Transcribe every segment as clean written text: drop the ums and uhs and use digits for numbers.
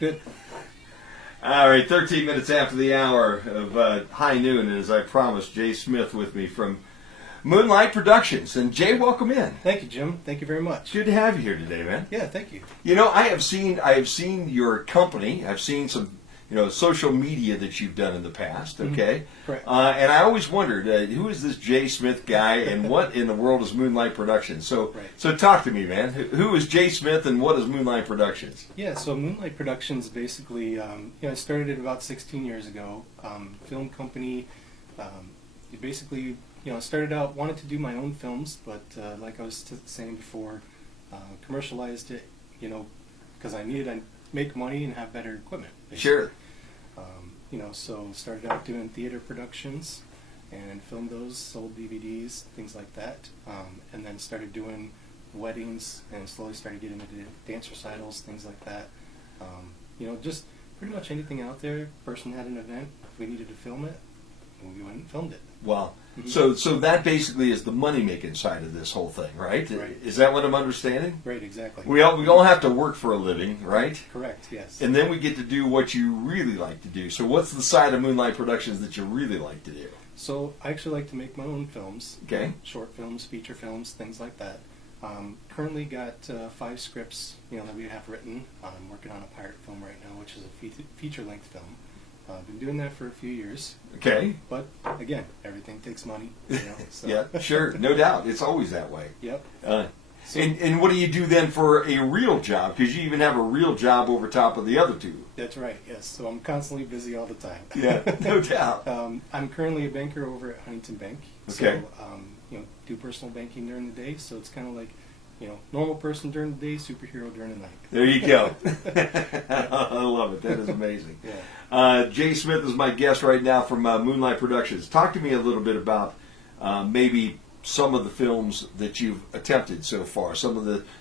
Good. All right, 13 minutes after the hour of high noon, and as I promised, Jay Smith with me from MoonLight Productions. And Jay, welcome in. Thank you, Jim. Thank you very much. Good to have you here today, man. Yeah, thank you. You know, I have seen your company. I've seen some, social media that you've done in the past. Okay, Correct. And I always wondered who is this Jay Smith guy, and what in the world is MoonLight Productions? So, so talk to me, man. Who is Jay Smith, and what is MoonLight Productions? Yeah, so MoonLight Productions basically, I started it about 16 years ago. Film company. Basically, started out wanted to do my own films, but like I was saying before, commercialized it, because I needed to make money and have better equipment. Basically. Sure. So started out doing theater productions and filmed those, sold DVDs, things like that, and then started doing weddings and slowly started getting into dance recitals, things like that. Just pretty much anything out there. Person had an event, if we needed to film it, we went and filmed it. Wow. So that basically is the money-making side of this whole thing, right? Right. Is that what I'm understanding? Right, exactly. We all have to work for a living, right? Correct, yes. And then we get to do what you really like to do. So what's the side of MoonLight Productions that you really like to do? So I actually like to make my own films. Okay. Short films, feature films, things like that. Currently got 5 scripts, that we have written. I'm working on a pirate film right now, which is a feature-length film. I've been doing that for a few years. Okay. But again, everything takes money. So. Yeah, sure, no doubt. It's always that way. Yep. And what do you do then for a real job? Because you even have a real job over top of the other two. That's right. Yes. So I'm constantly busy all the time. Yeah, no doubt. I'm currently a banker over at Huntington Bank. Okay. So do personal banking during the day. So it's kind of like, normal person during the day, superhero during the night. There you go. I love it. That is amazing. Yeah. Jay Smith is my guest right now from MoonLight Productions. Talk to me a little bit about maybe some of the films that you've attempted so far.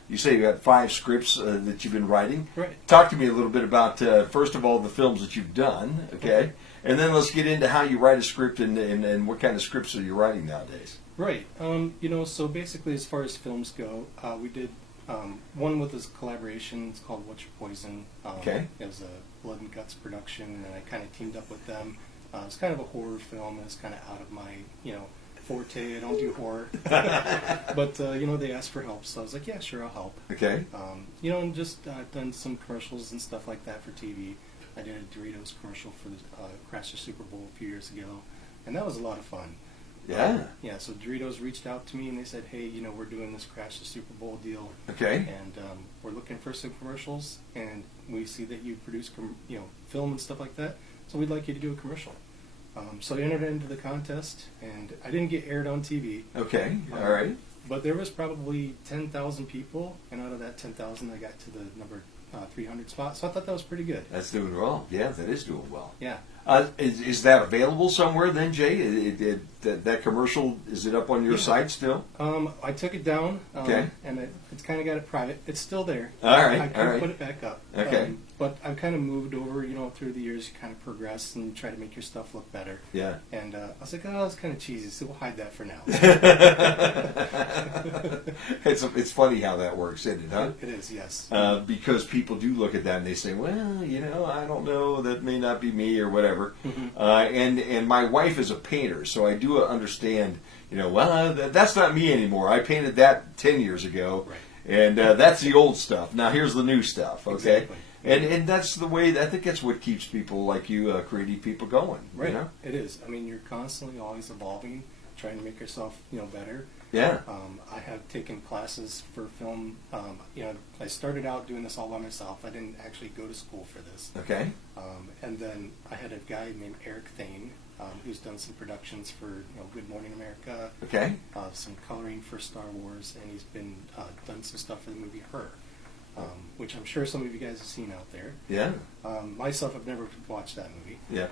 You say you had 5 scripts that you've been writing. Right. Talk to me a little bit about, first of all, the films that you've done, okay? And then let's get into how you write a script and what kind of scripts are you writing nowadays. Right. So basically as far as films go, we did one with this collaboration. It's called What's Your Poison? Okay. It was a Blood and Guts production, and I kind of teamed up with them. It's kind of a horror film, and it's kind of out of my, forte. I don't do horror. But, they asked for help, so I was like, yeah, sure, I'll help. Okay. And just done some commercials and stuff like that for TV. I did a Doritos commercial for the Crash the Super Bowl a few years ago, and that was a lot of fun. Yeah. So Doritos reached out to me and they said, hey, we're doing this Crash the Super Bowl deal. Okay. And we're looking for some commercials, and we see that you produce, film and stuff like that, so we'd like you to do a commercial. So I entered into the contest, and I didn't get aired on TV. Okay. All right. But there was probably 10,000 people, and out of that 10,000, I got to the number 300 spot, so I thought that was pretty good. That's doing well. Yeah, that is doing well. Yeah. Is that available somewhere then, Jay? That commercial, is it up on your site still? I took it down, okay. And it's kind of got it private. It's still there. All right. I can put it back up. Okay. But I've kind of moved over, through the years, you kind of progress and try to make your stuff look better. Yeah. And I was like, oh, that's kind of cheesy, so we'll hide that for now. It's funny how that works, isn't it, huh? It is, yes. Because people do look at that and they say, well, I don't know, that may not be me or whatever. And my wife is a painter, so I do understand, that's not me anymore. I painted that 10 years ago, right. And that's the old stuff. Now here's the new stuff, okay? Exactly. And that's the way, I think that's what keeps people like you, creative people going. Right, It is. I mean, you're constantly always evolving, trying to make yourself, better. Yeah. I have taken classes for film. I started out doing this all by myself. I didn't actually go to school for this. Okay. And then I had a guy named Eric Thane, who's done some productions for Good Morning America. Okay. Some coloring for Star Wars, and he's been done some stuff for the movie Her, which I'm sure some of you guys have seen out there. Yeah. Myself, I've never watched that movie. Yeah.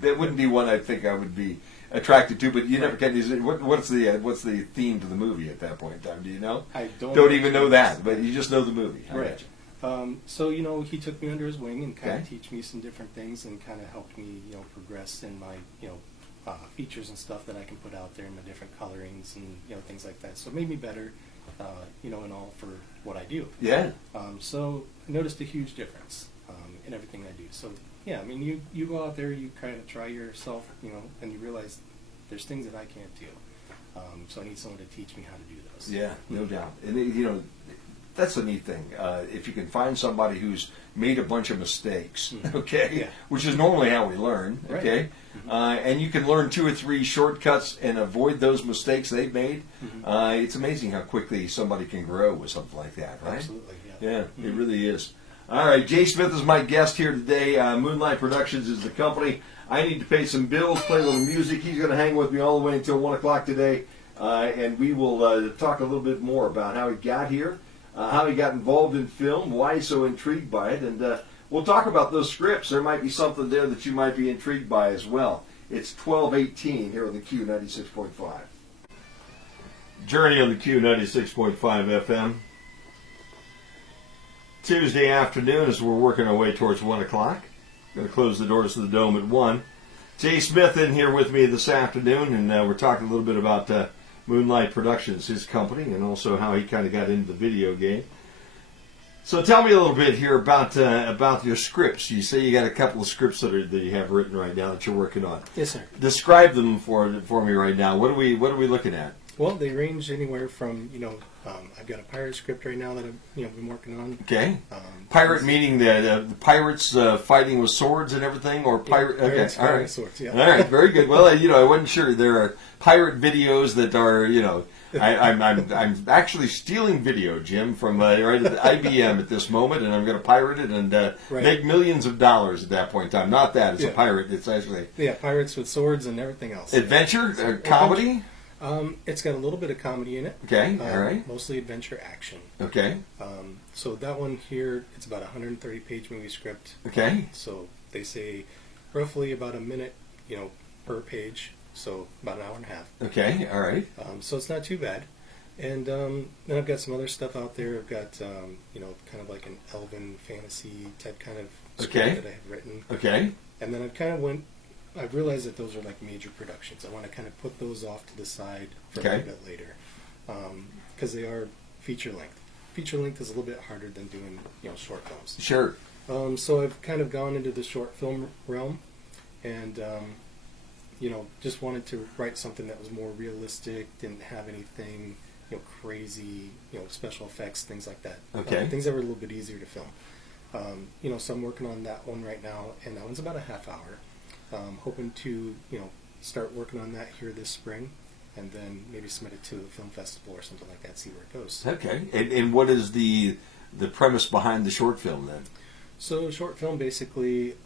That wouldn't be one I think I would be attracted to, but you never can. What's the theme to the movie at that point in time? Do you know? I don't even know that, but you just know the movie. Right. So he took me under his wing and kind of teach me some different things and kind of helped me progress in my features and stuff that I can put out there and the different colorings and things like that. So it made me better, and all for what I do. Yeah. So I noticed a huge difference. in everything I do. So yeah, I mean, you go out there, you kind of try yourself, and you realize there's things that I can't do. So I need someone to teach me how to do those. Yeah, no doubt. And that's a neat thing. If you can find somebody who's made a bunch of mistakes, okay, Yeah. which is normally how we learn, Right. okay, and you can learn 2 or 3 shortcuts and avoid those mistakes they've made, it's amazing how quickly somebody can grow with something like that, right? Absolutely, yeah. Yeah, it really is. All right, Jay Smith is my guest here today. MoonLight Productions is the company. I need to pay some bills, play a little music. He's going to hang with me all the way until 1 o'clock today, and we will talk a little bit more about how he got here, how he got involved in film, why he's so intrigued by it, and we'll talk about those scripts. There might be something there that you might be intrigued by as well. It's 12:18 here on the Q 96.5. Journey on the Q 96.5 FM. Tuesday afternoon as we're working our way towards 1 o'clock. Going to close the doors to the Dome at 1. Jay Smith in here with me this afternoon, and we're talking a little bit about MoonLight Productions, his company, and also how he kind of got into the video game. So tell me a little bit here about your scripts. You say you got a couple of scripts that you have written right now that you're working on. Yes, sir. Describe them for me right now. What are we looking at? Well, they range anywhere from, I've got a pirate script right now that I've been working on. Okay. Pirate meaning the pirates fighting with swords and everything, or pirate? Yeah, pirates okay, all fighting right. with swords. Yeah. All right, very good. Well, I wasn't sure. There are pirate videos that are, I'm actually stealing video, Jim, from right at the IBM at this moment, and I'm going to pirate it and make millions of dollars at that point in time. Not that it's a pirate; it's actually pirates with swords and everything else. Adventure, comedy. It's got a little bit of comedy in it. Okay, all right. Mostly adventure action. Okay. So that one here, it's about a 130-page movie script. Okay. So they say roughly about a minute, per page. So about an hour and a half. Okay, all right. So it's not too bad. And then I've got some other stuff out there. I've got, kind of like an elven fantasy type kind of script that I have written. Okay. And then I've realized that those are like major productions. I want to kind of put those off to the side for a little bit later, because they are feature length. Feature length is a little bit harder than doing short films. Sure. So I've kind of gone into the short film realm, and just wanted to write something that was more realistic, didn't have anything crazy, special effects, things like that. Okay. Things that were a little bit easier to film. So I'm working on that one right now, and that one's about a half hour. Hoping to, start working on that here this spring, and then maybe submit it to a film festival or something like that, see where it goes. Okay. And what is the premise behind the short film then? So short film, basically,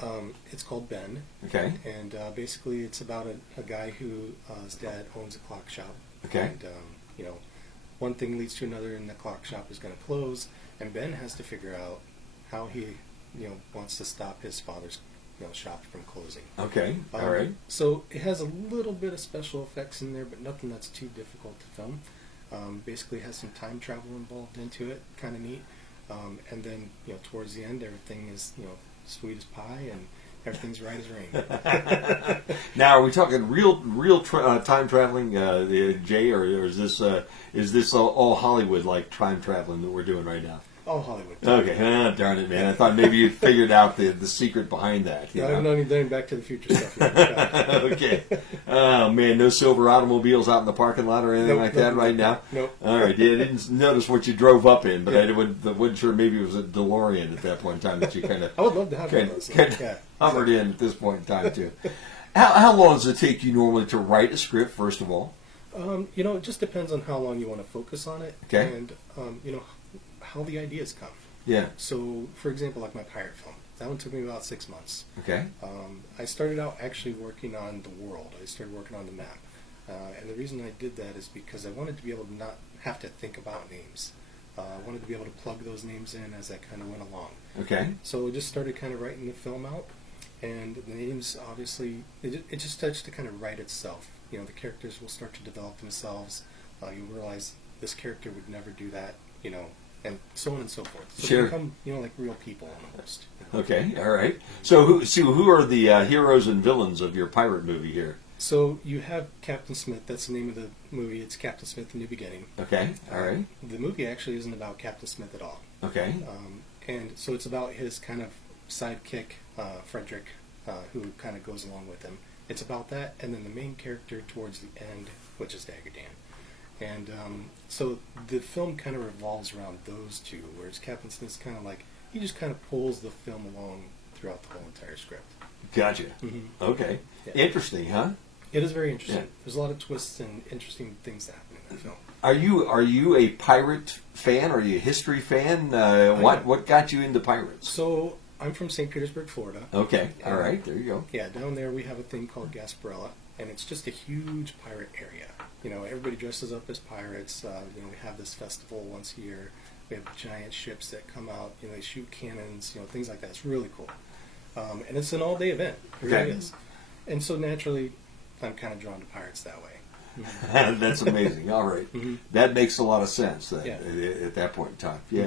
it's called Ben. Okay. And basically it's about a guy who, his dad owns a clock shop. Okay. And, one thing leads to another, and the clock shop is going to close, and Ben has to figure out how he, wants to stop his father's shop from closing. Okay, all right. So it has a little bit of special effects in there, but nothing that's too difficult to film. Basically has some time travel involved into it, kind of neat. And then, towards the end, everything is, sweet as pie, and everything's right as rain. Now, are we talking real time traveling, Jay, or is this all Hollywood like time traveling that we're doing right now? All Hollywood. Okay, darn it, man! I thought maybe you figured out the secret behind that. I haven't done any Back to the Future stuff yet. Okay. Oh man, no silver automobiles out in the parking lot or anything like that right now. Nope. All right, yeah, I didn't notice what you drove up in, but I wasn't sure maybe it was a DeLorean at that point in time that you kind of. I would love to have one of those. Hovered in at this point in time too. How long does it take you normally to write a script? First of all. It just depends on how long you want to focus on it, okay. And how the ideas come. Yeah. So, for example, like my pirate film, that one took me about 6 months. Okay. I started out actually working on the world. I started working on the map, and the reason I did that is because I wanted to be able to not have to think about names. I wanted to be able to plug those names in as I kind of went along. Okay. So I just started kind of writing the film out, and the names obviously it just starts to kind of write itself. The characters will start to develop themselves. You realize this character would never do that. And so on and so forth. So sure. they become, like real people almost. Okay, all right. So who are the heroes and villains of your pirate movie here? So you have Captain Smith. That's the name of the movie. It's Captain Smith: The New Beginning. Okay, all right. The movie actually isn't about Captain Smith at all. Okay. And so it's about his kind of sidekick, Frederick, who kind of goes along with him. It's about that, and then the main character towards the end, which is Dagger Dan. And so the film kind of revolves around those two, whereas Captain Smith's kind of like, he just kind of pulls the film along throughout the whole entire script. Gotcha. Mm-hmm. Okay. Yeah. Interesting, huh? It is very interesting. Yeah. There's a lot of twists and interesting things that happen in that film. Are you a pirate fan? Are you a history fan? What got you into pirates? So I'm from St. Petersburg, Florida. Okay. All right. There you go. Yeah, down there we have a thing called Gasparilla, and it's just a huge pirate area. You know, everybody dresses up as pirates. You know, we have this festival once a year. We have giant ships that come out. You know, they shoot cannons. You know, things like that. It's really cool, and it's an all-day event. It really is. And so naturally, I'm kind of drawn to pirates that way. That's amazing. All right. Mm-hmm. That makes a lot of sense then, Yeah. at that point in time. Yeah.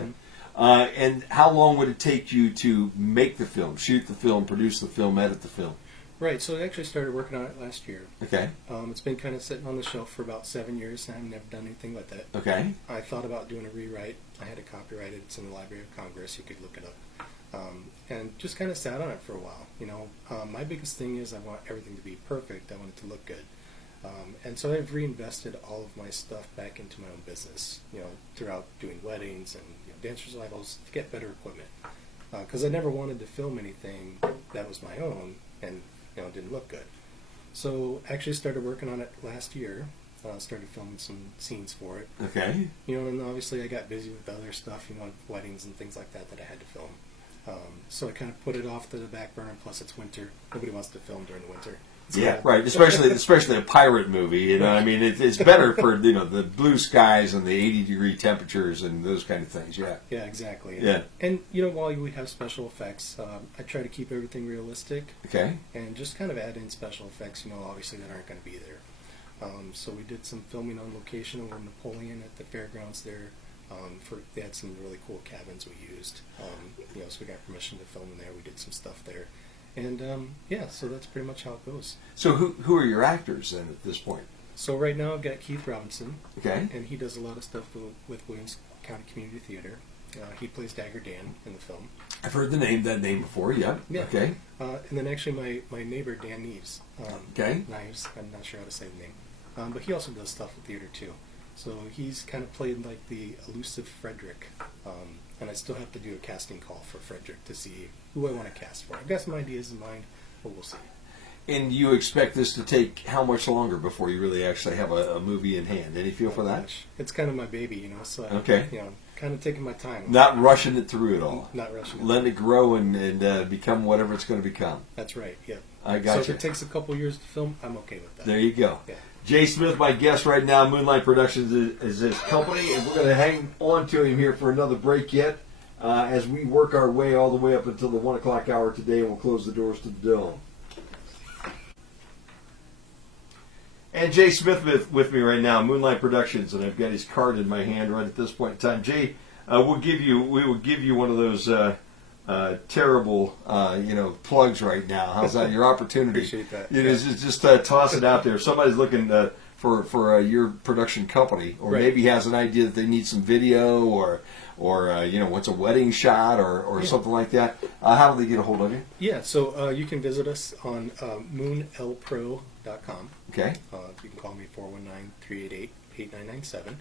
Mm-hmm. And how long would it take you to make the film, shoot the film, produce the film, edit the film? Right, so I actually started working on it last year. Okay. It's been kind of sitting on the shelf for about 7 years, and I've never done anything with it. Okay. I thought about doing a rewrite. I had it copyrighted. It's in the Library of Congress. You could look it up. And just kind of sat on it for a while. You know, my biggest thing is I want everything to be perfect. I want it to look good. And so I've reinvested all of my stuff back into my own business, you know, throughout doing weddings and dance recitals to get better equipment. Because I never wanted to film anything that was my own and, you know, didn't look good. So I actually started working on it last year. Started filming some scenes for it. Okay. You know, and obviously I got busy with other stuff, you know, weddings and things like that I had to film. So I kind of put it off to the back burner. Plus, it's winter. Nobody wants to film during the winter. Yeah, right. Especially a pirate movie. You know, I mean, it's better for the blue skies and the 80-degree temperatures and those kind of things. Yeah. Yeah, exactly. Yeah. And you know, while we have special effects, I try to keep everything realistic. Okay. And just kind of add in special effects. You know, obviously that aren't going to be there. So we did some filming on location over Napoleon at the fairgrounds there. They had some really cool cabins we used. You know, so we got permission to film in there. We did some stuff there. And yeah, so that's pretty much how it goes. So who are your actors then at this point? So right now I've got Keith Robinson. Okay. And he does a lot of stuff with Williams County Community Theater. He plays Dagger Dan in the film. I've heard that name before. Yeah. Yeah. Okay. And then actually my neighbor Dan Neves. Okay. Knives. I'm not sure how to say the name. But he also does stuff with theater too. So he's kind of played like the elusive Frederick. And I still have to do a casting call for Frederick to see who I want to cast for. I've got some ideas in mind, but we'll see. And you expect this to take how much longer before you really actually have a movie in hand? Any feel for that? It's kind of my baby, you know. So okay. You know, kind of taking my time. Not rushing it through at all. Not rushing it. Letting it grow and become whatever it's going to become. That's right. Yeah. I got you. So if it takes a couple years to film, I'm okay with that. There you go. Yeah. Jay Smith, my guest right now. MoonLight Productions is his company, and we're going to hang on to him here for another break yet. As we work our way all the way up until the 1 o'clock hour today, and we'll close the doors to the dome. And Jay Smith with me right now, MoonLight Productions, and I've got his card in my hand right at this point in time. Jay, we will give you one of those terrible plugs right now. How's that? Your opportunity. Appreciate that. Just toss it out there. If somebody's looking for your production company, or right. maybe has an idea that they need some video or what's a wedding shot or something like that, how do they get a hold of you? Yeah, so you can visit us on moonlpro.com. Okay. You can call me 419-388-8997.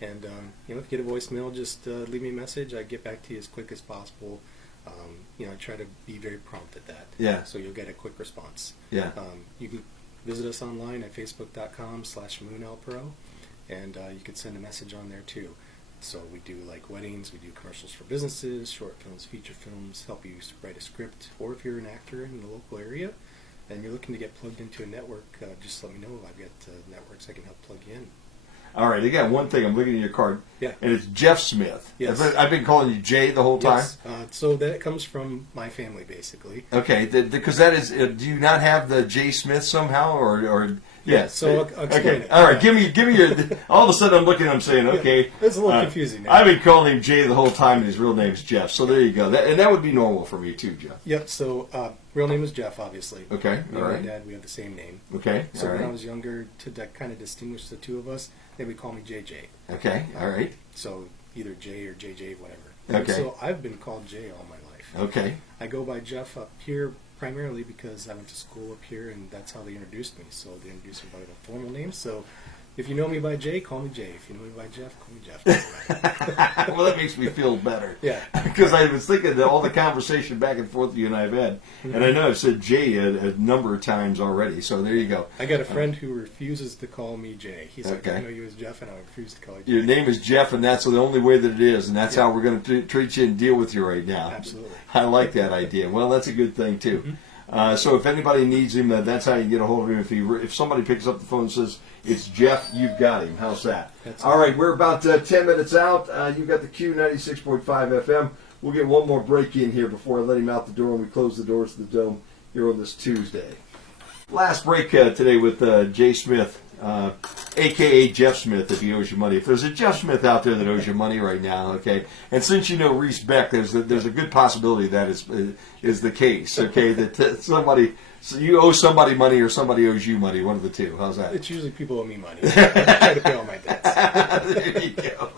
And, if you get a voicemail, just leave me a message. I get back to you as quick as possible. I try to be very prompt at that. Yeah. So you'll get a quick response. Yeah. You can visit us online at facebook.com/moonlpro, and you can send a message on there too. So we do like weddings, we do commercials for businesses, short films, feature films, help you write a script, or if you're an actor in the local area and you're looking to get plugged into a network, just let me know. I've got networks I can help plug you in. All right, I got one thing. I'm looking at your card, yeah, and it's Jeff Smith. Yes. I've been calling you Jay the whole time. Yes. So that comes from my family, basically. Okay, because that is. Do you not have the Jay Smith somehow, or yeah? So I'll explain it. All right, give me your. All of a sudden, I'm looking. I'm saying, okay, it's a little confusing now. I've been calling him Jay the whole time, and his real name's Jeff. So there you go. That would be normal for me too, Jeff. Yep. So real name is Jeff, obviously. Okay. Me All and right. my dad, we have the same name. Okay. So all when right. I was younger, to kind of distinguish the two of us, they would call me JJ. Okay. All right. So either J or JJ, whatever. Okay. And so I've been called Jay all my life. wife. Okay. I go by Jeff up here primarily because I went to school up here, and that's how they introduced me. So they introduced me by the formal name. So if you know me by Jay, call me Jay. If you know me by Jeff, call me Jeff. Well, that makes me feel better. Yeah. Because I was thinking that all the conversation back and forth you and I have had, and I know I've said Jay a number of times already, so there you go. I got a friend who refuses to call me Jay. He's like, Okay. I know you as Jeff, and I refuse to call you Jay. Your name is Jeff, and that's the only way that it is, and that's how we're going to treat you and deal with you right now. Absolutely. I like that idea. Well, that's a good thing, too. So if anybody needs him, that's how you get a hold of him. If somebody picks up the phone and says, it's Jeff, you've got him. How's that? All right, we're about 10 minutes out. You've got the Q 96.5 FM. We'll get one more break in here before I let him out the door and we close the doors to the Dome here on this Tuesday. Last break today with Jay Smith, a.k.a. Jeff Smith, if he owes you money. If there's a Jeff Smith out there that owes you money right now, okay, and since you know Reese Beck, there's a good possibility that is the case, okay, that somebody, so you owe somebody money or somebody owes you money, one of the two. How's that? It's usually people owe me money. I try to pay all my debts. There you go.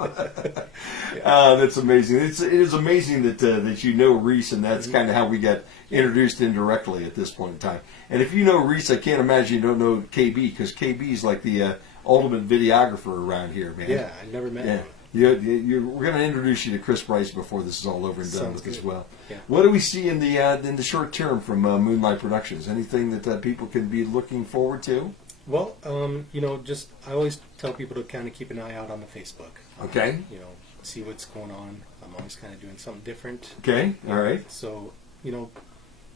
That's amazing. It is amazing that you know Reese, and that's kind of how we got introduced indirectly at this point in time. And if you know Reese, I can't imagine you don't know KB, because KB is like the ultimate videographer around here, man. Yeah, I never met him. We're going to introduce you to Chris Bryce before this is all over and done Sounds with good. as well. Yeah. What do we see in the short term from MoonLight Productions? Anything that people can be looking forward to? Well, just I always tell people to kind of keep an eye out on the Facebook. Okay. See what's going on. I'm always kind of doing something different. Okay. All right. So,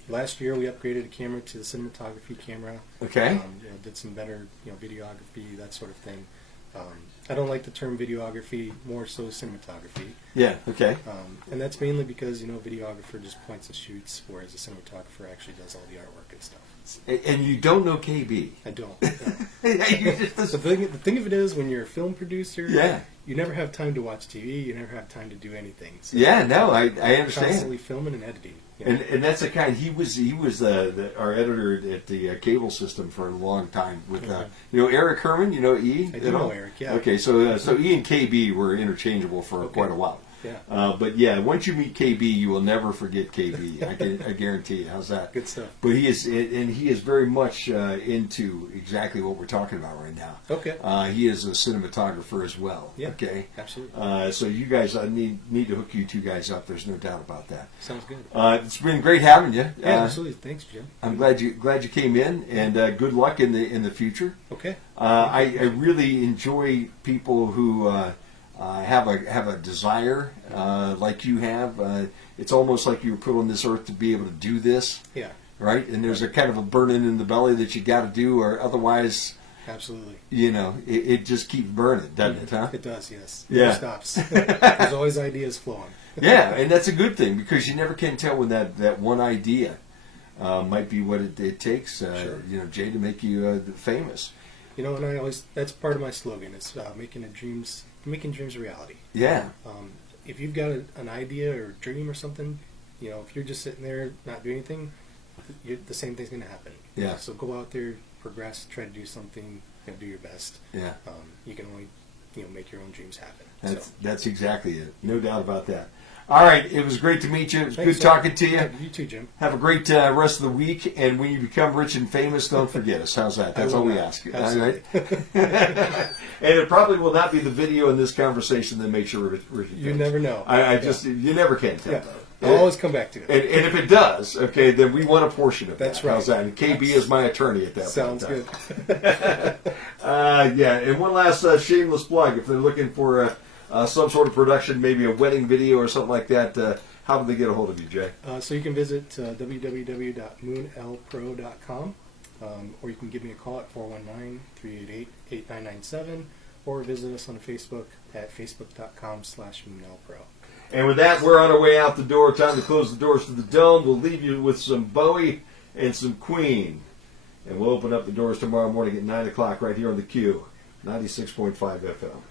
last year we upgraded a camera to the cinematography camera. Okay. Did some better, videography, that sort of thing. I don't like the term videography, more so cinematography. Yeah. Okay. And that's mainly because, videographer just points and shoots, whereas the cinematographer actually does all the artwork and stuff. And you don't know KB. I don't. You just- The thing of it is, when you're a film producer, Yeah. you never have time to watch TV. You never have time to do anything. So Yeah. No, I understand. constantly filming and editing. And that's the kind. He was our editor at the cable system for a long time with Eric Herman. E. I do know Eric. Yeah. Okay, so E and KB were interchangeable for quite a while. Yeah. But yeah, once you meet KB, you will never forget KB. I guarantee you. How's that? Good stuff. But he is very much into exactly what we're talking about right now. Okay. He is a cinematographer as well. Yeah. Okay. Absolutely. So you guys need to hook you two guys up. There's no doubt about that. Sounds good. It's been great having you. Yeah, absolutely. Thanks, Jim. I'm glad you came in, and good luck in the future. Okay. I really enjoy people who have a desire like you have. It's almost like you were put on this earth to be able to do this. Yeah. Right, and there's a kind of a burning in the belly that you got to do, or otherwise, Absolutely. it just keeps burning, doesn't it? Huh? It does. Yes. Yeah. Never stops. There's always ideas flowing. Yeah, and that's a good thing, because you never can tell when that one idea might be what it takes, Sure. Jay, to make you famous. And that's part of my slogan. It's making dreams a reality. Yeah. If you've got an idea or a dream or something, if you're just sitting there not doing anything, the same thing's going to happen. Yeah. So go out there, progress, try to do something, do your best. Yeah. You can only, make your own dreams happen. That's exactly it. No doubt about that. All right, it was great to meet you. It was Thanks, good talking to you. Yeah, you too, Jim. Have a great rest of the week, and when you become rich and famous, don't forget us. How's that? That's all we ask you. Absolutely. All right? And it probably will not be the video in this conversation that makes you rich and famous. You never know. You never can tell. Yeah. I'll always come back to it. And if it does, okay, then we want a portion of that. That's right. How's that? And KB is my attorney at that Sounds point. good. Yeah, and one last shameless plug. If they're looking for some sort of production, maybe a wedding video or something like that, how do they get a hold of you, Jay? So you can visit www.moonlpro.com, or you can give me a call at 419-388-8997, or visit us on Facebook at facebook.com/moonlpro. And with that, we're on our way out the door. Time to close the doors to the Dome. We'll leave you with some Bowie and some Queen. And we'll open up the doors tomorrow morning at 9 o'clock right here on the Q, 96.5 FM.